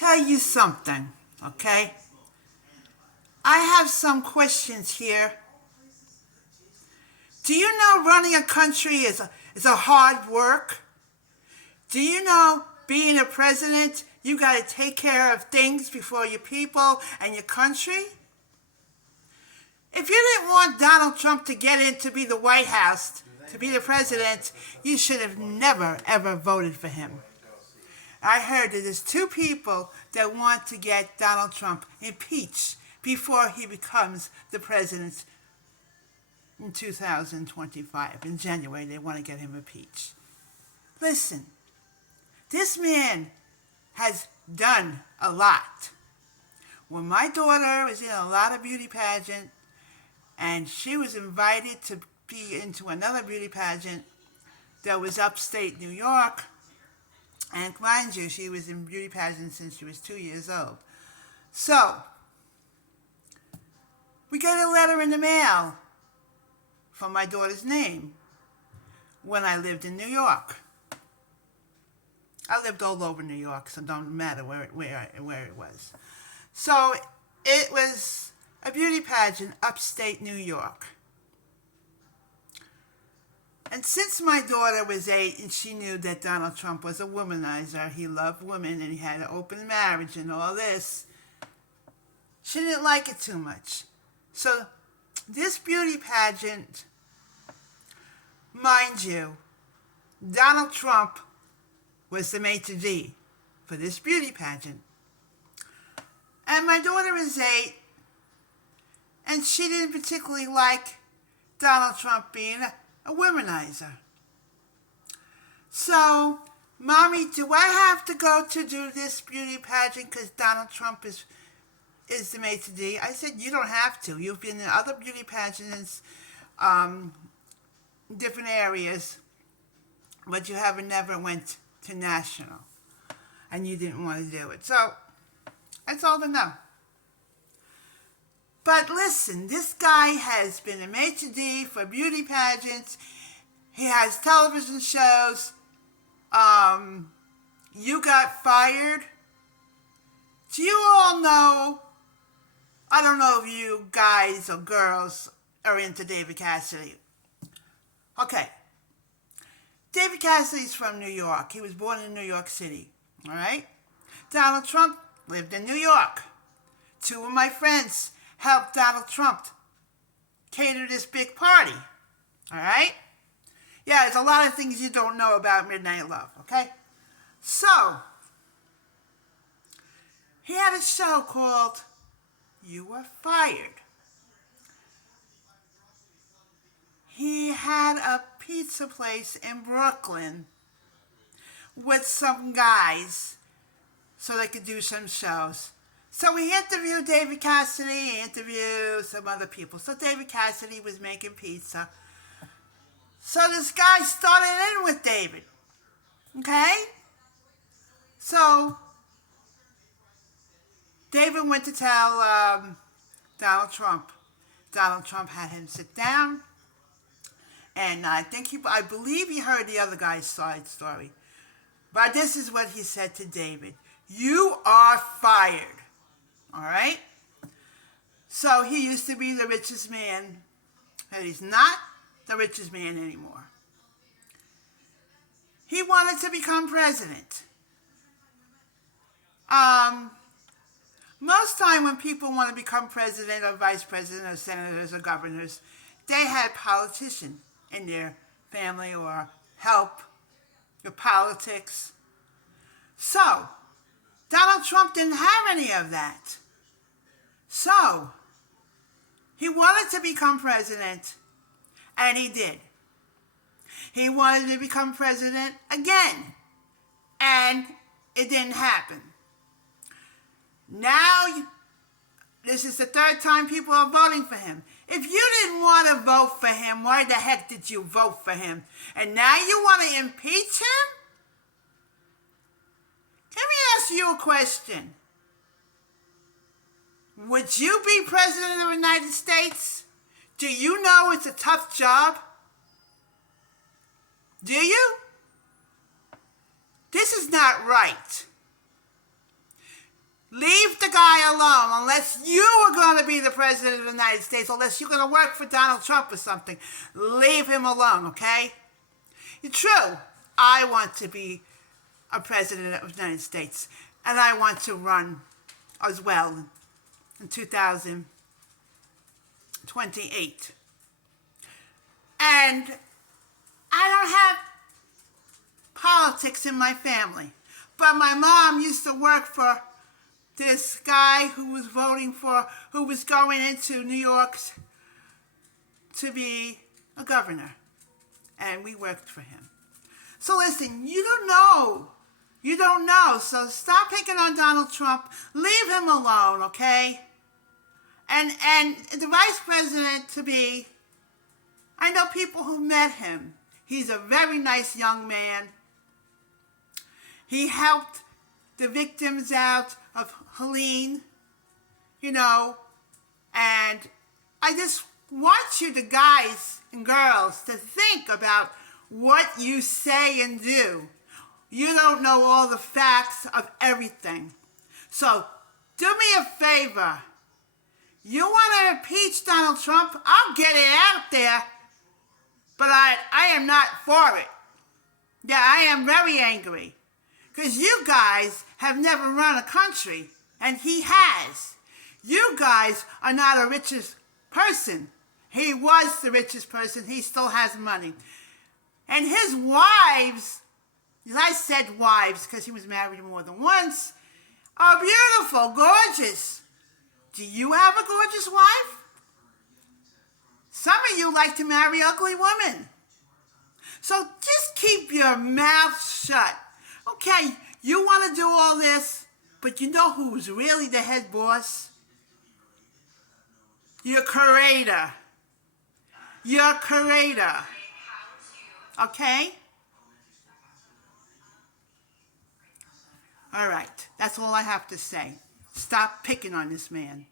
tell you something, okay? I have some questions here. Do you know running a country is a hard work? Do you know being a president, you got to take care of things before your people and your country? If you didn't want Donald Trump to get in to be the White House, to be the president, you should have never, ever voted for him. I heard that there's two people that want to get Donald Trump impeached before he becomes the president in 2025. In January, they want to get him impeached. Listen, this man has done a lot. When my daughter was in a lot of beauty pageant, and she was invited to be into another beauty pageant that was upstate New York, and mind you, she was in beauty pageants since she was 2 years old. So, we got a letter in the mail from my daughter's name when I lived in New York. I lived all over New York, so it don't matter where it was. So, it was a beauty pageant upstate New York. And since my daughter was 8 and she knew that Donald Trump was a womanizer, he loved women and he had an open marriage and all this, she didn't like it too much. So this beauty pageant, mind you, Donald Trump was the maitre d' for this beauty pageant. And my daughter is 8, and she didn't particularly like Donald Trump being a womanizer. So, Mommy, do I have to go to do this beauty pageant because Donald Trump is the maitre d'? I said, you don't have to. You've been in other beauty pageants, different areas, but you haven't never went to national, and you didn't want to do it. So, I told her no. But listen, this guy has been a maitre d' for beauty pageants. He has television shows. You Got Fired. Do you all know, I don't know if you guys or girls are into David Cassidy. Okay. David Cassidy's from New York. He was born in New York City. All right? Donald Trump lived in New York. Two of my friends helped Donald Trump cater this big party. All right? Yeah, there's a lot of things you don't know about Midnight Love, okay? So, he had a show called You Were Fired. He had a pizza place in Brooklyn with some guys so they could do some shows. So we interviewed David Cassidy, interviewed some other people. So David Cassidy was making pizza. So this guy started in with David. Okay? So David went to tell Donald Trump. Donald Trump had him sit down. And I believe he heard the other guy's side story. But this is what he said to David. You are fired. All right? So he used to be the richest man, and he's not the richest man anymore. He wanted to become president. Most time when people want to become president or vice president or senators or governors, they had politicians in their family or help with politics. So, Donald Trump didn't have any of that. So, he wanted to become president, and he did. He wanted to become president again, and it didn't happen. Now, this is the third time people are voting for him. If you didn't want to vote for him, why the heck did you vote for him? And now you want to impeach him? Let me ask you a question. Would you be president of the United States? Do you know it's a tough job? Do you? This is not right. unless you are going to be the president of the United States, unless you're going to work for Donald Trump or something. Leave him alone, okay? It's true. I want to be a president of the United States, and I want to run as well in 2028. And I don't have politics in my family, but my mom used to work for this guy who was going into New York to be a governor, and we worked for him. So listen, you don't know, so stop picking on Donald Trump, leave him alone, okay? And the vice president to be, I know people who met him. He's a very nice young man. He helped the victims out of Helene, and I just want you, the guys and girls, to think about what you say and do. You don't know all the facts of everything. So do me a favor. You want to impeach Donald Trump? I'll get it out there. But I am not for it. Yeah, I am very angry. Because you guys have never run a country, and he has. You guys are not a richest person. He was the richest person. He still has money. And his wives, I said wives because he was married more than once, are beautiful, gorgeous. Do you have a gorgeous wife? Some of you like to marry ugly women. So just keep your mouth shut. Okay, you want to do all this, but you know who's really the head boss? Your creator. Your creator. Okay? All right, that's all I have to say. Stop picking on this man.